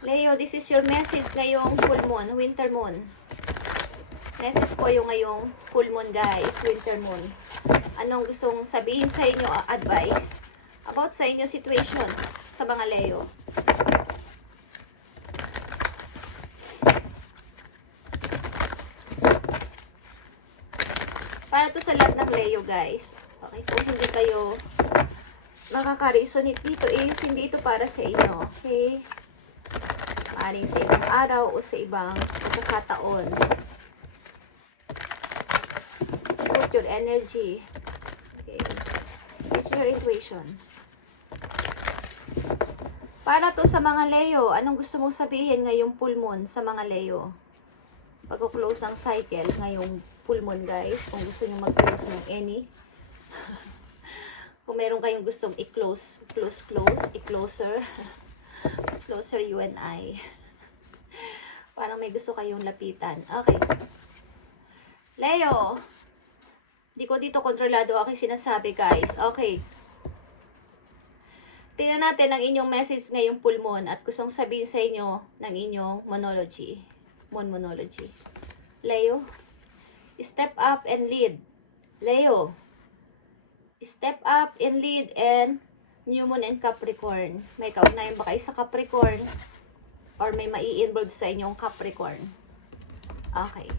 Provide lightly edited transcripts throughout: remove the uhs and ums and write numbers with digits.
Leo, this is your message ngayong full moon, winter moon. Message po yung ngayong full moon guys, winter moon. Anong gustong sabihin sa inyo, advice about sa inyo situation sa mga Leo? Para to sa lahat ng Leo guys. Okay, kung hindi kayo makaka-resonate dito is hindi ito para sa inyo. Okay? Maaring sa ibang araw o sa ibang pagkakataon. Put your energy. Okay. It's your intuition. Para to sa mga Leo, anong gusto mong sabihin ngayong full moon sa mga Leo? Pag-close ng cycle ngayong full moon guys. Kung gusto nyo mag-close ng any. Kung meron kayong gustong i-close, i-closer. Closer you and I. Parang may gusto kayong lapitan. Okay. Leo. Di ko dito kontrolado ako sinasabi guys. Okay. Tingnan natin ang inyong message ngayong full moon at gustong sabihin sa inyo ng inyong monology. Moon monology. Leo. Step up and lead. Leo. Step up and lead and New Moon and Capricorn. May kaugnayan ba kayo sa Capricorn? Or may mai-involve sa inyong Capricorn? Okay.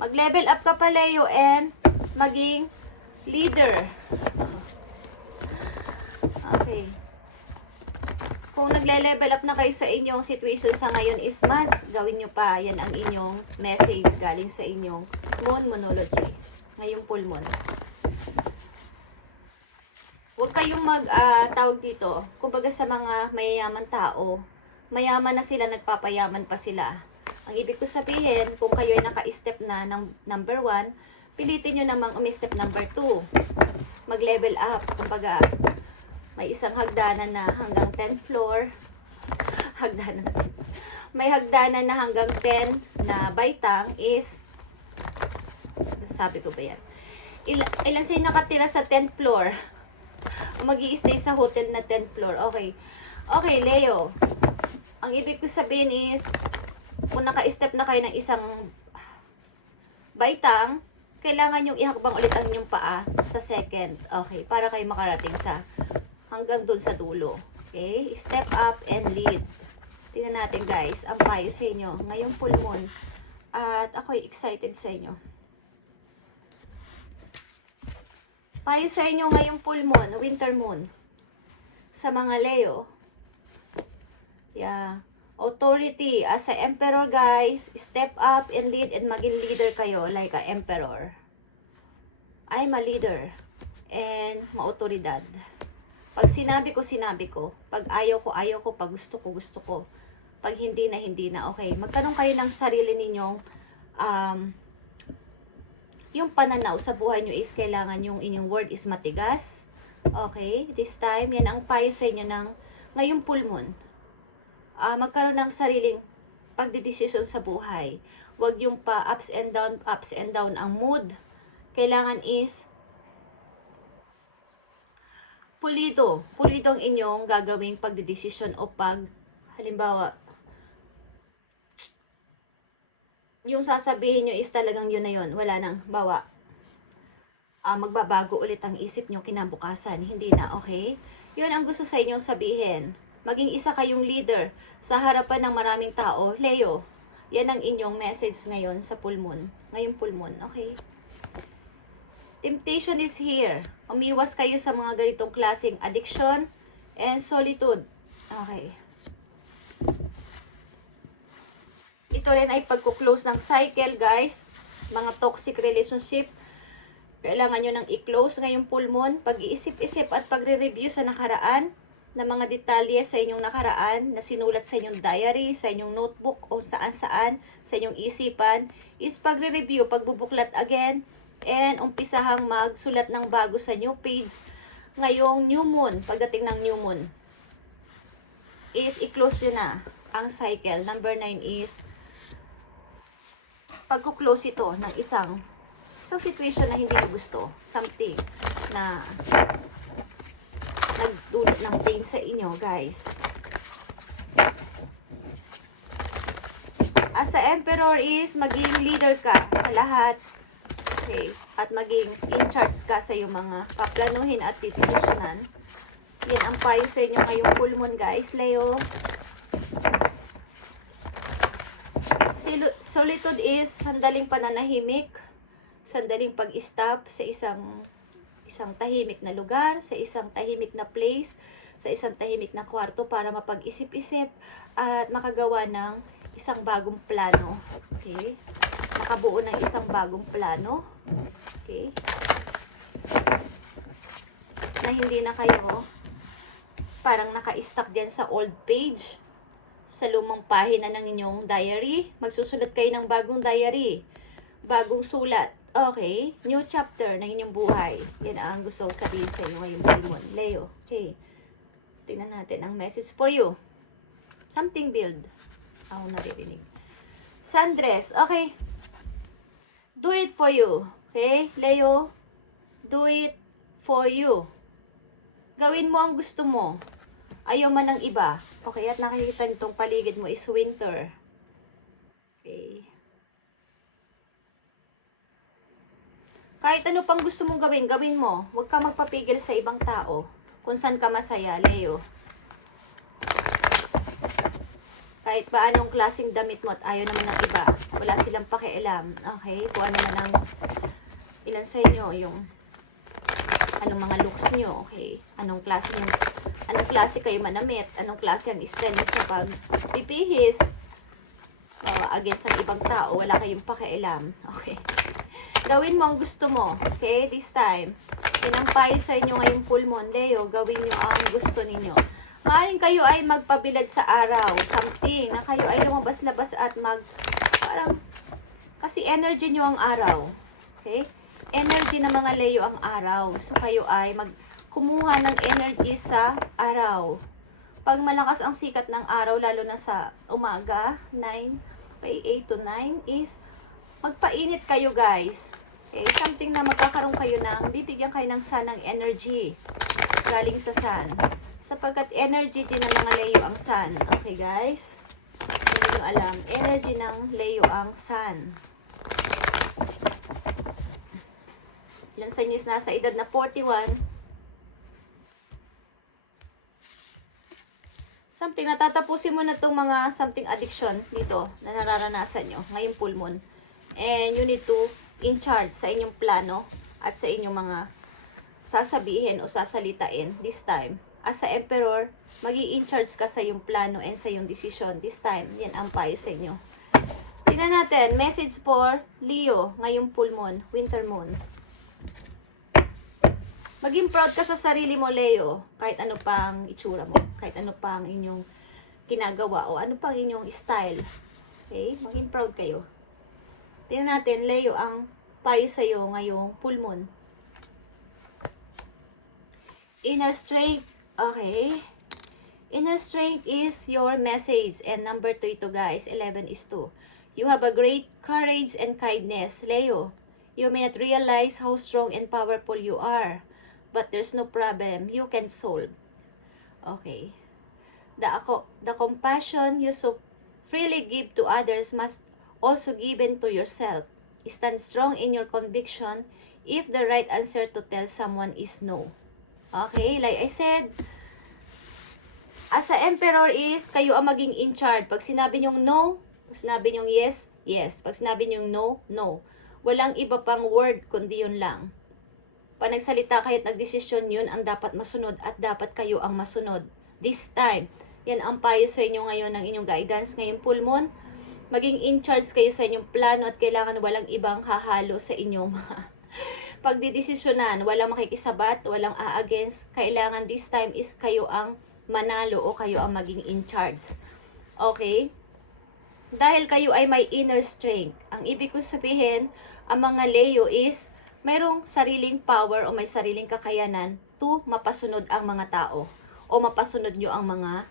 Mag-level up ka pa, Leo, and maging leader. Okay. Kung nagle-level up na kayo sa inyong situation sa ngayon is mas gawin nyo pa. Yan ang inyong message galing sa inyong Moon Monology. Ngayong full moon. Huwag kayong tawag dito, kumbaga sa mga mayayaman tao, mayaman na sila, nagpapayaman pa sila. Ang ibig ko sabihin, kung kayo ay naka-step na ng number 1, pilitin nyo namang umi-step number 2. Mag-level up, kumbaga, may isang hagdanan na hanggang 10th floor, may hagdanan na hanggang 10 na baitang is, sabi ko ba yan? Ilan sa'yo nakatira sa 10th floor? Mag-i-stay sa hotel na 10th floor. Okay. Okay, Leo. Ang ibig ko sabihin is, kung naka-step na kayo ng isang baitang, kailangan yung ihakbang ulit ang inyong paa sa second. Okay. Para kayo makarating sa hanggang dun sa dulo. Okay. Step up and lead. Tingnan natin guys, ang payo sa inyo. Ngayong full moon. At ako'y excited sa inyo. Payo sa inyo ngayong full moon, winter moon. Sa mga Leo. Yeah. Authority. As a emperor guys, step up and lead and maging leader kayo like a emperor. I'm a leader. And maautoridad. Pag sinabi ko, sinabi ko. Pag ayaw ko, ayaw ko. Pag gusto ko, gusto ko. Pag hindi na, hindi na. Okay. Magkaroon kayo ng sarili ninyong yung pananaw sa buhay nyo is kailangan yung inyong word is matigas. Okay? This time, yan ang payo sa inyo ng ngayong full moon. Magkaroon ng sariling pagdidesisyon sa buhay. Huwag yung pa ups and down ang mood. Kailangan is pulido. Pulido ang inyong gagawing pagdidesisyon o halimbawa, yung sasabihin nyo is talagang yun na yun. Wala nang bawa. Magbabago ulit ang isip nyo kinabukasan. Hindi na, okay? Yun ang gusto sa inyong sabihin. Maging isa kayong leader sa harapan ng maraming tao. Leo, yan ang inyong message ngayon sa full moon. Ngayong full moon, okay? Temptation is here. Umiwas kayo sa mga ganitong klaseng addiction and solitude. Okay. Ito rin ay pagkuklose ng cycle, guys. Mga toxic relationship. Kailangan nyo nang i-close ngayong full moon. Pag-iisip-isip at pagre-review sa nakaraan na mga detalye sa inyong nakaraan na sinulat sa inyong diary, sa inyong notebook o saan-saan, sa inyong isipan, is pagre-review, pagbubuklat again, and umpisahang magsulat ng bago sa new page. Ngayong new moon, pagdating ng new moon, is i-close nyo na ang cycle. Number 9 is pagkuklose ito ng isang situation na hindi mo gusto. Something na nagdulot ng pain sa inyo, guys. As a Emperor is maging leader ka sa lahat. Okay? At maging in charge ka sa iyong mga paplanuhin at didesisyonan. Yan ang payo sa inyo ngayong full moon, guys. Leo. Solitude is sandaling pananahimik, sandaling pag-stop sa isang tahimik na lugar, sa isang tahimik na place, sa isang tahimik na kwarto para mapag-isip-isip at makagawa ng isang bagong plano. Okay? Makabuo ng isang bagong plano. Okay? Na hindi na kayo parang naka-stuck dyan sa old page, sa lumang pahina ng inyong diary. Magsusulat kayo ng bagong diary, bagong sulat. Okay? New chapter ng inyong buhay. Yan ang gusto ko sabihin sa inyo ngayong full moon. Leo. Okay. Tingnan natin ang message for you. Something build. Ako naririnig. Sundress. Okay. Do it for you. Okay? Leo. Do it for you. Gawin mo ang gusto mo. Ayaw man ng iba. Okay, at nakikita nitong paligid mo is winter. Okay. Kahit ano pang gusto mong gawin, gawin mo. Huwag ka magpapigil sa ibang tao. Kung saan ka masaya, Leo. Kahit pa anong klaseng damit mo at ayaw naman ng iba. Wala silang pakialam. Okay? Kung ano man ang ilan sa inyo yung anong mga looks nyo, okay? Anong klase kayo manamit? Anong klase ang style nyo sa pagpipihis? Against ang ibang tao, wala kayong pakialam. Okay? Gawin mo ang gusto mo. Okay? This time. Yan ang payo sa inyo ngayong full moon, Leo. Gawin nyo ang gusto ninyo. Maaaring kayo ay magpabilad sa araw. Something na kayo ay lumabas-labas at parang, kasi energy nyo ang araw. Okay? Energy ng mga Leo ang araw. So, kayo ay kumuha ng energy sa araw. Pag malakas ang sikat ng araw, lalo na sa umaga, 8 to 9, is magpainit kayo, guys. Okay? Something na magkakaroon kayo bibigyan kayo ng sun ng energy. Galing sa sun. Sapagkat energy din ng mga Leo ang sun. Okay, guys? Hindi nyo alam. Energy ng Leo ang sun. Ilan sa inyo is nasa edad na 41. Something, natatapusin mo na itong mga something addiction dito na nararanasan nyo ngayong full moon. And you need to in charge sa inyong plano at sa inyong mga sasabihin o sasalitain this time. As a Emperor, magi-in charge ka sa iyong plano and sa iyong decision this time. Yan ang payo sa inyo. Tingnan natin, message for Leo ngayong full moon, winter moon. Maging proud ka sa sarili mo, Leo. Kahit ano pang itsura mo. Kahit ano pang inyong ginagawa o ano pang inyong style. Okay? Maging proud kayo. Tingnan natin, Leo, ang payo sa'yo ngayong full moon. Inner strength. Okay. Inner strength is your message. And number 2 ito, guys. 11 is 2. You have a great courage and kindness, Leo. You may not realize how strong and powerful you are. But there's no problem you can solve. Okay. The compassion you so freely give to others must also given to yourself. Stand strong in your conviction if the right answer to tell someone is no. Okay, like I said, as a Emperor is, kayo ang maging in charge. Pag sinabi niyong no, pag sinabi niyong yes, yes. Pag sinabi niyong no, no. Walang iba pang word kundi yun lang. Pag nagsalita kayo at nagdesisyon, yun ang dapat masunod at dapat kayo ang masunod. This time, yan ang payo sa inyo ngayon ng inyong guidance. Ngayong full moon, maging in charge kayo sa inyong plano at kailangan walang ibang hahalo sa inyong mga pagdidesisyonan. Walang makikisabat, walang a-against. Kailangan this time is kayo ang manalo o kayo ang maging in charge. Okay? Dahil kayo ay may inner strength. Ang ibig ko sabihin, ang mga Leo is mayroong sariling power o may sariling kakayanan to mapasunod ang mga tao o mapasunod nyo ang mga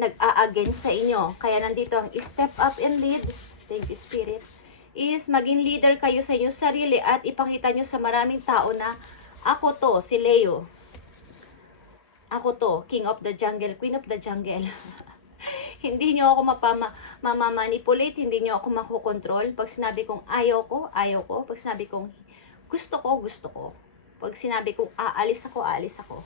nag-a-against sa inyo. Kaya nandito ang step up and lead. Thank you, Spirit. Is maging leader kayo sa inyong sarili at ipakita nyo sa maraming tao na ako to, si Leo. Ako to, King of the Jungle, Queen of the Jungle. Hindi nyo ako mamamanipulate, hindi nyo ako makokontrol. Pag sinabi kong ayaw ko, ayaw ko. Pag sinabi kong gusto ko, gusto ko. Pag sinabi kong aalis ako, aalis ako.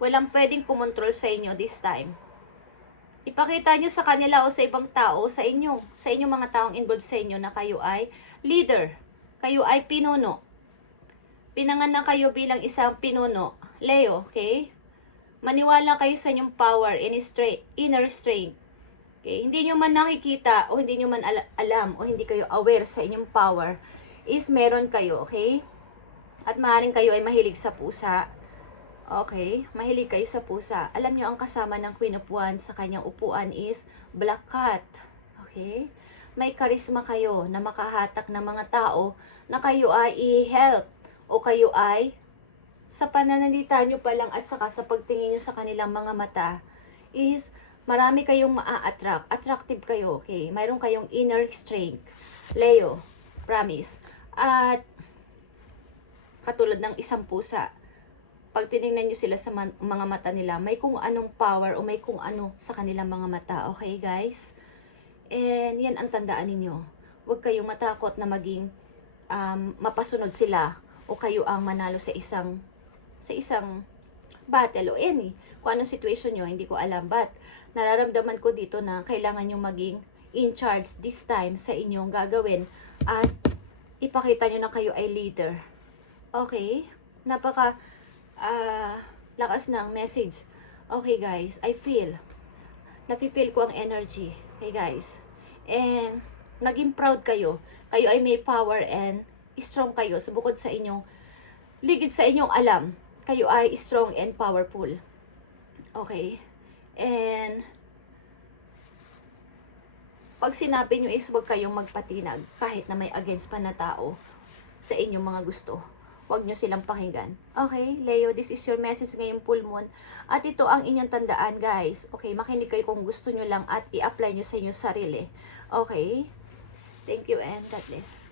Walang pwedeng kumontrol sa inyo this time. Ipakita nyo sa kanila o sa ibang tao, sa inyong mga taong involved sa inyo na kayo ay leader. Kayo ay pinuno. Pinanganak kayo bilang isang pinuno. Leo, okay? Maniwala kayo sa inyong power, inner strength. Okay? Hindi nyo man nakikita o hindi nyo man alam o hindi kayo aware sa inyong power is meron kayo, okay? At maaaring kayo ay mahilig sa pusa. Okay? Mahilig kayo sa pusa. Alam nyo ang kasama ng Queen of Wands sa kanyang upuan is Black Cat. Okay? May karisma kayo na makahatak ng mga tao na kayo ay i-help o kayo ay sa pananalita nyo pa lang at saka sa pagtingin nyo sa kanilang mga mata is marami kayong maa-attract. Attractive kayo, okay? Mayroon kayong inner strength. Leo, promise. At katulad ng isang pusa, pag tinignan nyo sila sa mga mata nila, may kung anong power o may kung ano sa kanilang mga mata. Okay, guys? And yan ang tandaan ninyo. Huwag kayong matakot na maging mapasunod sila o kayo ang manalo sa isang battle o any. Kung anong situation nyo, hindi ko alam. But, nararamdaman ko dito na kailangan nyo maging in charge this time sa inyong gagawin at ipakita nyo na kayo ay leader. Okay? Napaka lakas ng message. Okay guys, napipil ko ang energy. Okay guys. And, naging proud kayo. Kayo ay may power and strong kayo. So, bukod sa inyong, ligid sa inyong alam, kayo ay strong and powerful. Okay? And, pag sinabi nyo is huwag kayong magpatinag kahit na may against pa na tao sa inyong mga gusto. Huwag nyo silang pakinggan. Okay, Leo, this is your message ngayong full moon. At ito ang inyong tandaan, guys. Okay, makinig kayo kung gusto nyo lang at i-apply nyo sa inyong sarili. Okay? Thank you and God bless.